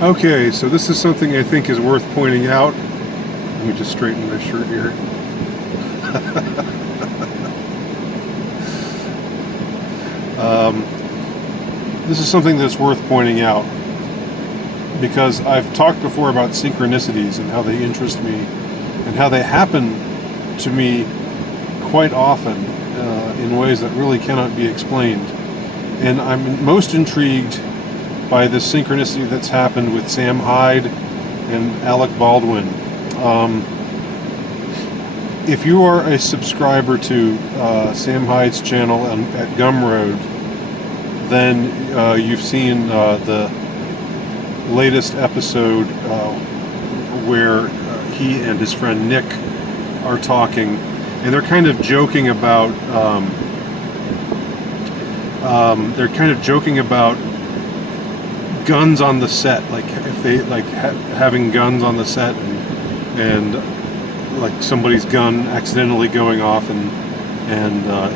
Okay, so this is something I think is worth pointing out. Let me just straighten my shirt here. This is something that's worth pointing out because I've talked before about synchronicities and how they interest me and how they happen to me quite often in ways that really cannot be explained. And I'm most intrigued by this synchronicity that's happened with Sam Hyde and Alec Baldwin. If you are a subscriber to Sam Hyde's channel at Gumroad, then you've seen the latest episode where he and his friend Nick are talking, and they're kind of joking about guns on the set, like if they like having guns on the set and like somebody's gun accidentally going off and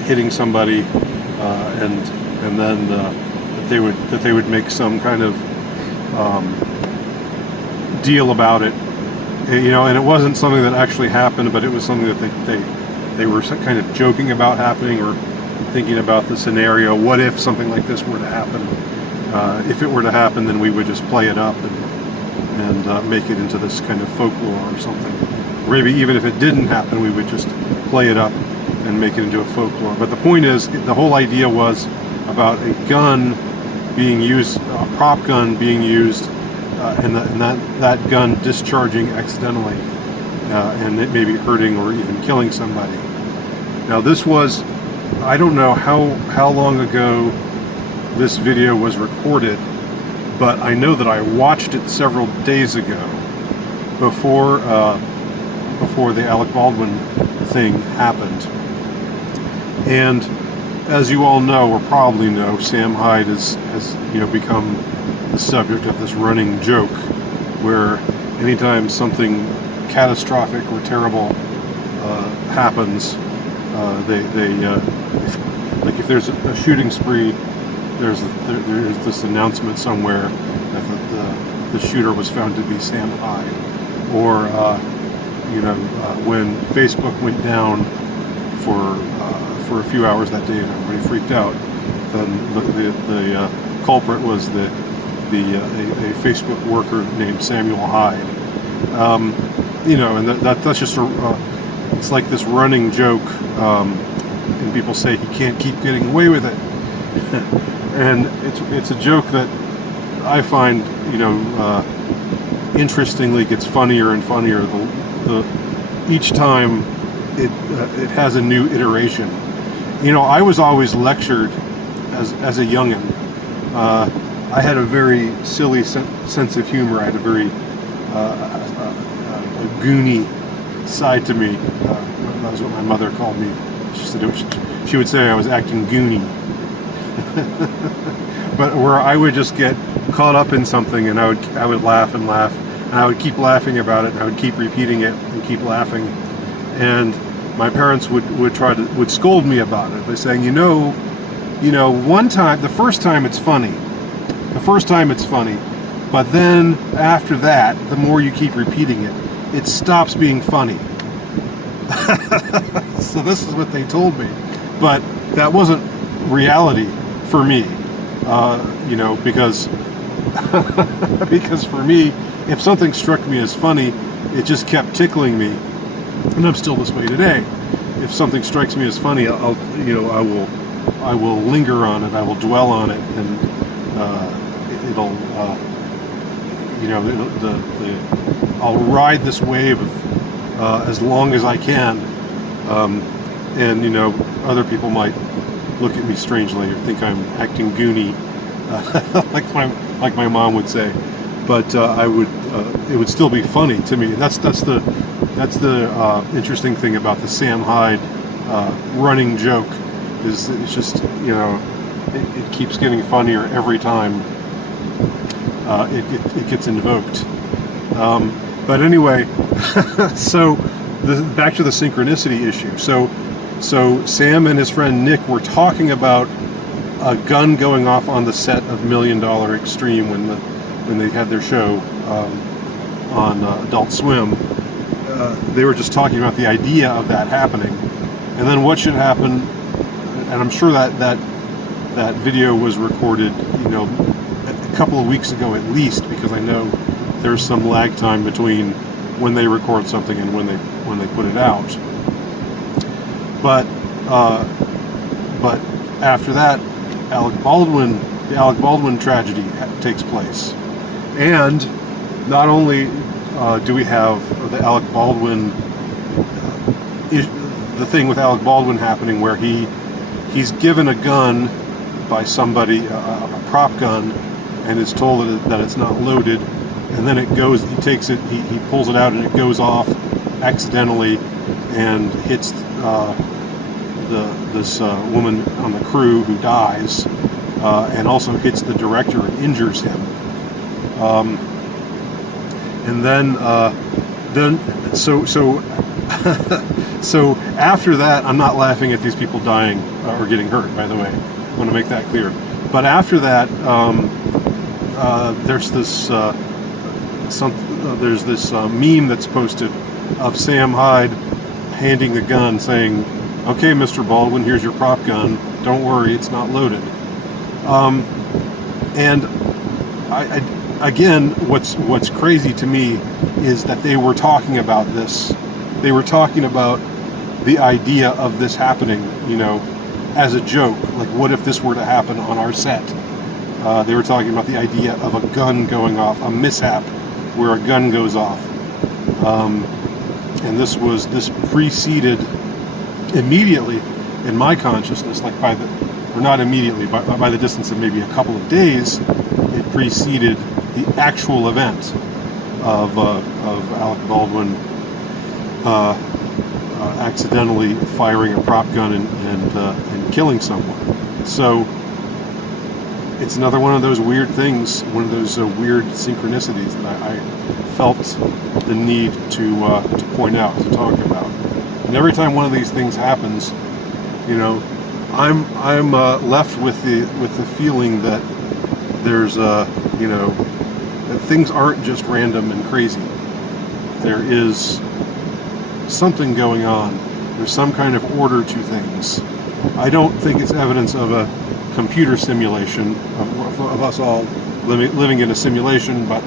hitting somebody, and then that they would make some kind of deal about it, and it wasn't something that actually happened, but it was something that they were kind of joking about happening, or thinking about the scenario. What if something like this were to happen? If it were to happen, then we would just play it up and make it into this kind of folklore or something. Maybe even if it didn't happen, we would just play it up and make it into a folklore. But the point is, the whole idea was about a gun being used, a prop gun being used, and that gun discharging accidentally, and it maybe hurting or even killing somebody. Now this was, I don't know how long ago this video was recorded, but I know that I watched it several days ago before the Alec Baldwin thing happened. And as you all know, or probably know, Sam Hyde has become the subject of this running joke where anytime something catastrophic or terrible happens, like if there's a shooting spree, there's this announcement somewhere that the shooter was found to be Sam Hyde, or when Facebook went down for a few hours that day and everybody freaked out, then the culprit was a Facebook worker named Samuel Hyde. And that's just it's like this running joke, and people say he can't keep getting away with it. And it's a joke that I find, interestingly gets funnier and funnier. Each time it has a new iteration. I was always lectured as a youngin'. I had a very silly sense of humor. I had a very a goony side to me. That was what my mother called me. She would say I was acting goony. But where I would just get caught up in something, and I would laugh and laugh, and I would keep laughing about it, and I would keep repeating it and keep laughing, and my parents would scold me about it by saying, one time, the first time it's funny, but then after that, the more you keep repeating it, it stops being funny. So this is what they told me, but that wasn't reality for me, because because for me, if something struck me as funny, it just kept tickling me, and I'm still this way today. If something strikes me as funny, I will linger on it, I will dwell on it, and I'll ride this wave of as long as I can, and other people might look at me strangely or think I'm acting goony, like my mom would say, but it would still be funny to me. That's the interesting thing about the Sam Hyde running joke, is it's just it keeps getting funnier every time it gets invoked. But anyway, so back to the synchronicity issue. So Sam and his friend Nick were talking about a gun going off on the set of $1 Million Extreme when when they had their show on Adult Swim, they were just talking about the idea of that happening, and then what should happen. And I'm sure that video was recorded, a couple of weeks ago at least, because I know there's some lag time between when they record something and when they put it out. But after that, the Alec Baldwin tragedy takes place, and not only do we have the Alec Baldwin, the thing with Alec Baldwin happening where he's given a gun by somebody, a prop gun, and is told that it's not loaded, and then it goes, he takes it, he pulls it out, and it goes off accidentally and hits this woman on the crew who dies, and also hits the director and injures him. And then so so after that, I'm not laughing at these people dying or getting hurt, by the way. I want to make that clear. But after that, there's this meme that's posted of Sam Hyde handing the gun, saying, "Okay, Mr. Baldwin, here's your prop gun. Don't worry, it's not loaded." And again, what's crazy to me is that they were talking about this. They were talking about the idea of this happening, as a joke. Like, what if this were to happen on our set? They were talking about the idea of a gun going off, a mishap where a gun goes off. And this preceded immediately in my consciousness, like not immediately, by the distance of maybe a couple of days, it preceded the actual event of Alec Baldwin accidentally firing a prop gun and killing someone. So it's another one of those weird things, one of those weird synchronicities that I felt the need to point out, to talk about. And every time one of these things happens, I'm left with the feeling that there's that things aren't just random and crazy. There is something going on. There's some kind of order to things. I don't think it's evidence of a computer simulation of us all living in a simulation, but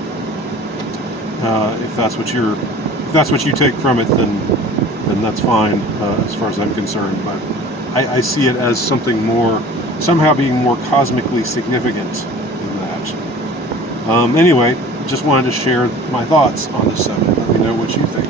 if that's what you take from it, then that's fine, as far as I'm concerned. But I see it as something more, somehow being more cosmically significant than that. Anyway, just wanted to share my thoughts on this subject. Let me know what you think.